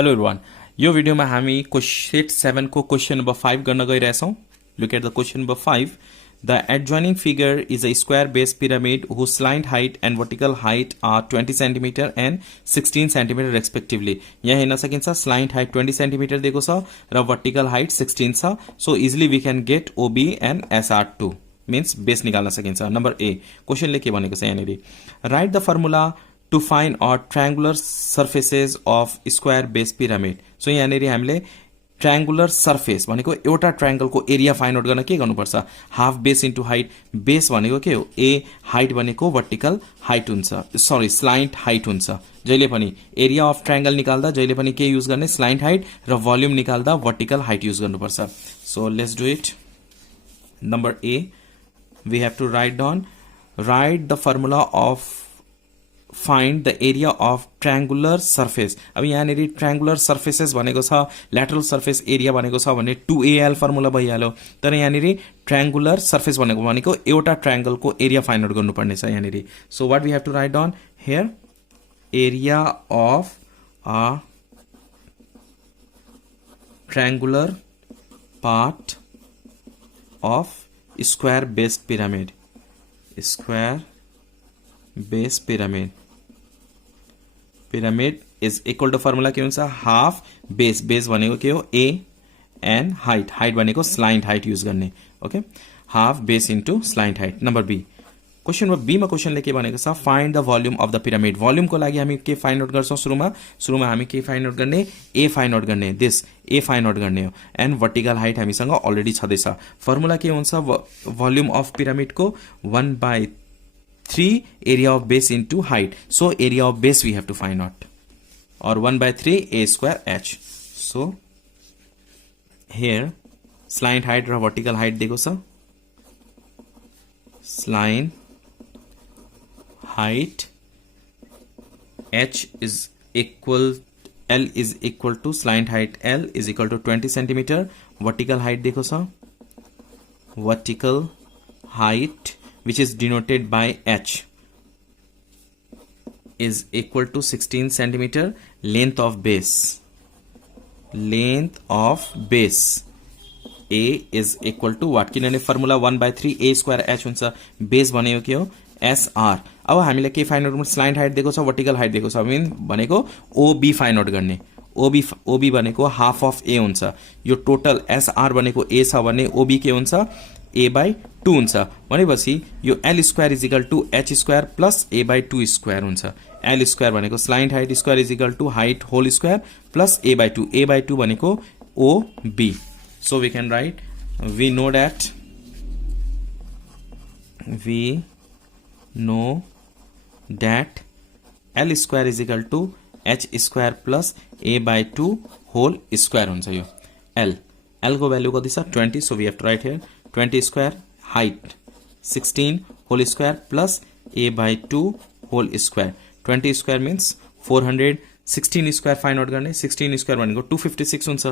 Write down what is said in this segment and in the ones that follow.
Hello everyone, यो भिडियोमा हामी सेट 7 को क्वेशन नंबर 5 गर्न गइरहेछौं। Look at the question number 5. The adjoining figure is a square base pyramid whose slant height and vertical height are 20 cm and 16 cm respectively. यहाँ हेर्न सकिन्छ slant height 20 cm दिएको छ र vertical height 16 छ. So easily we can get OB and SR2 means base निकाल्न सकिन्छ. Number A क्वेशनले के भनेको छ यहाँनेरि, right the formula to find or triangular surfaces of square base pyramid. So यहाँनेरि हामीले ट्रायंगुलर सर्फेस भनेको एउटा ट्रायंगल को एरिया फाइन्ड आउट गर्न के गर्नुपर्छ, half base into height. Base भनेको के हो, ए, हाइट भनेको वर्टिकल हाइट हुन्छ, सरी स्लाइन्ट हाइट हुन्छ. जहिले पनि एरिया अफ ट्रायंगल निकाल्दा जहिले पनि के युज गर्ने, स्लाइन्ट हाइट, र भोल्युम निकाल्दा वर्टिकल हाइट युज गर्नुपर्छ. So let's do it. Number A, we have to write down, write the formula of find the area of triangular surface. अब यहाँनेरि triangular surfaces भनेको छ, lateral surface area भनेको छ भने 2AL फर्मुला भइहाल्यो. तर यहाँनेरि triangular surface भनेको एउटा triangle को area find out गर्नुपर्ने छ यहाँनेरि. So what we have to write down here, area of a triangular part of square based pyramid. Square base pyramid. Pyramid is equal to formula के हुन्छ, half base. Base भनेको के हो, ए, and height. Height भनेको slant height use गर्ने. Okay, half base into slant height. Number B question number B मा क्वेशनले के भनेको छ, find the volume of the pyramid. Volume को लागि हामी के फाइन्ड आउट गर्छौं, सुरुमा हामी के फाइन्ड आउट गर्ने, ए फाइन्ड आउट गर्ने. दिस ए फाइन्ड आउट गर्ने हो. एन्ड वर्टिकल हाइट हामीसँग अलरेडी छदैछ. फर्मुला के हुन्छ, भोल्युम अफ पिरामिड को 1/3 area of base into height. So area of base we have to find out, or 1/3 a square h. So here slant height र vertical height दिएको छ. Slant height h is equal, L is equal to slant height L is equal to 20 cm. Vertical height दिएको छ, vertical height which is denoted by h is equal to 16 centimeter. Length of base a is equal to what, किनभने formula 1/3 a square h हुन्छ. Base भनेको के हो, SR. अब हामीले के फाइन्ड आउट गर्नु, स्लाइन्ट हाइट दिएको छ, वर्टिकल हाइट दिएको छ, मीन भनेको OB फाइन्ड आउट गर्ने. OB भनेको हाफ अफ a हुन्छ. यो टोटल SR भनेको a छ भने OB के हुन्छ, a/2 हुन्छ. भनेपछि यो L square is equal to h square plus a/2 square हुन्छ. L स्क्वायर भनेको slant height square is equal to height whole square plus a/2. a/2 भनेको OB. So we can write, we know that L square is equal to h square plus a/2 whole square हुन्छ. यो L को value कति छ, 20. So we have to write here 20 square, height 16 whole square plus a/2 whole square. 20 square means 400. 16 square find out गर्ने, 16 square भनेको 256 हुन्छ.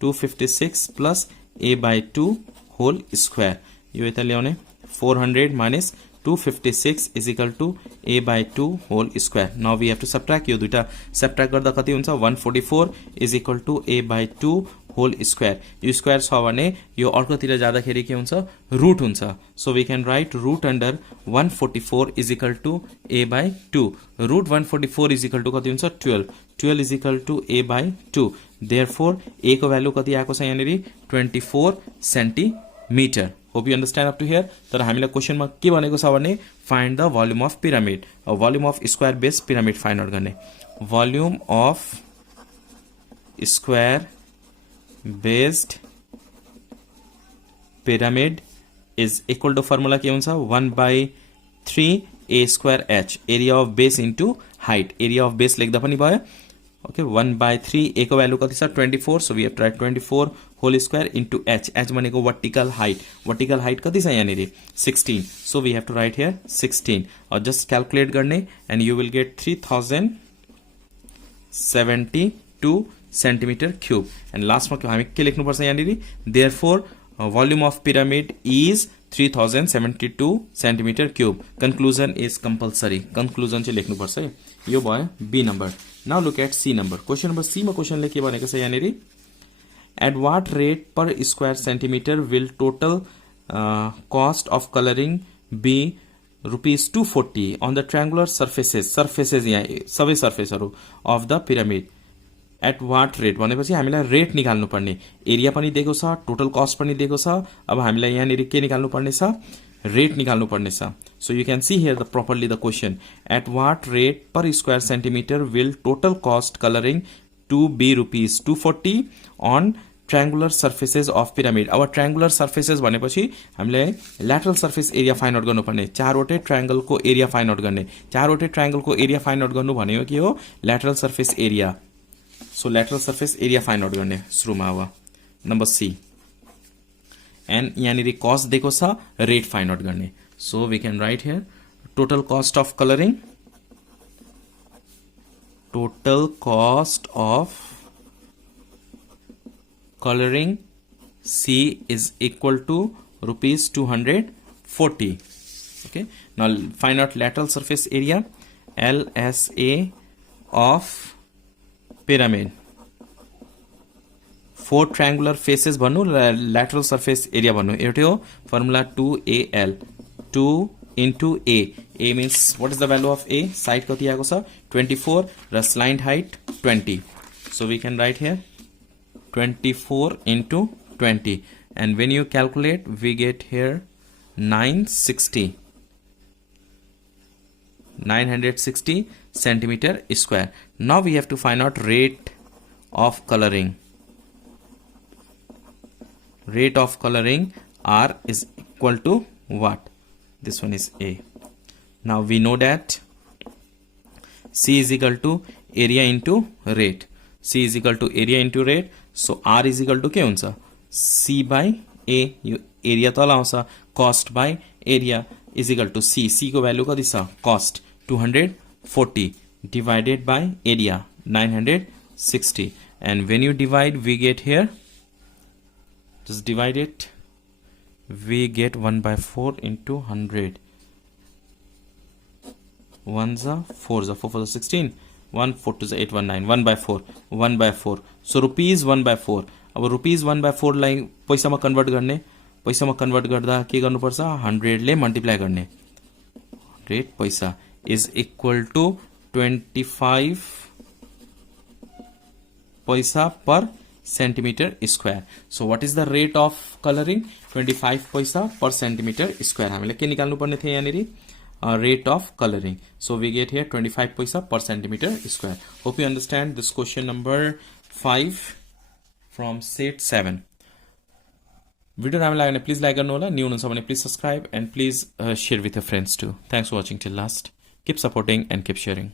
256 plus a/2 whole स्क्वायर. यो यता ल्याउने, 400 minus 256 is equal to a/2 whole square. Now we have to subtract. यो दुईटा subtract गर्दा कति हुन्छ, 144 is equal to a/2 whole स्क्वायर. यो स्क्वायर छ भने यो अर्कोतिर जाँदाखेरि के हुन्छ, रुट हुन्छ. So we can write root under 144 is equal to a/2. Root 144 is equal to कति हुन्छ, 12. 12 is equal to a/2. Therefore a को भ्यालु कति आएको छ यहाँनेरि, 24 centimetre. Hope you understand up to here. तर हामीलाई क्वेशनमा के भनेको छ भने, find the volume of pyramid, volume of square base pyramid find out गर्ने. Volume of square based pyramid is equal to formula के हुन्छ, 1/3 a square h. area of base into height. area of base लेख्दा पनि भयो. Okay, 1/3 a को value कति छ, 24. So we have to write 24 whole square into h. h भनेको vertical height. Vertical height कति छ यहाँनेरि, 16. So we have to write here 16. और जस्ट क्याल्कुलेट गर्ने and you will get 3072 centimetre cube. And लास्टमा हामी के लेख्नुपर्छ यहाँनेरि, therefore volume of pyramid is 3072 centimetre cube conclusion is compulsory conclusion चाहिँ लेख्नुपर्छ है यो भयो B number now look at C number question number C मा क्वेसनले के भनेको छ यहाँनेरि at what rate per square centimetre will total cost of colouring be ₹240 on the triangular surfaces यहाँ सबै सर्फेसहरू of the pyramid at what rate भनेपछि हामीलाई रेट निकाल्नु पर्ने एरिया पनि दिएको छ टोटल कस्ट पनि दिएको छ अब हामीलाई यहाँनिर के निकाल्नु पर्ने छ रेट निकाल्नु पर्ने छ so you can see here the properly the question at what rate per square centimetre will total cost colouring to be ₹240 on triangular surfaces of pyramid अब ट्रायंगुलर सर्फेसेस भनेपछि हामीले lateral surface area find out गर्नुपर्ने चारवटै ट्रायंगलको area find out गर्ने चारवटै ट्रायंगलको area find out गर्नु भनेको के हो lateral surface area so lateral surface area find out गर्ने सुरुमा अब नम्बर सी एन्ड यहाँनिर कस्ट दिएको छ रेट फाइन्ड आउट गर्ने so we can write here total cost of colouring total cost of coloring C is equal to ₹240. Okay. Now find out lateral surface area LSA of pyramid. 4 triangular faces भन्नु lateral surface area भन्नु एउटै हो formula 2AL 2 into A. A means what is the value of A? Side कति आएको छ 24 र slant height 20. So we can write here 24 into 20 and when you calculate we get here 960 centimeter square. Now we have to find out rate of coloring. Rate of coloring R is equal to what? This one is A. Now we know that C is equal to area into rate. C is equal to area into rate. So R is equal to के हुन्छ C by A यो area तल आउँछ cost by area is equal to C. C को value कति छ cost 240 divided by area 960 and when you divide we get here just divide it we get 1/4 into 100 1s are 4s are 4 for the 16 1 4 to the 8 1 9 1/4 so rupees 1/4 अब rupees 1/4 लाई पैसामा convert गर्ने पैसामा convert गर्दा के गर्नुपर्छ 100 ले मल्टिप्लाई गर्ने रेट पैसा इज इक्वल टु 25 पैसा per centimetre square so what is the rate of colouring 25 पैसा पर सेन्टिमिटर स्क्वायर हामीले के निकाल्नु पर्ने थियो यहाँनिर rate of coloring. So we get here 25 paisa per centimeter square. Hope you understand this question number 5 from set 7. Video राम्रो लाग्यो भने प्लिज लाइक गर्नु होला न्यू हुनुहुन्छ भने please subscribe and please share with your friends to thanks for watching till last keep supporting and keep sharing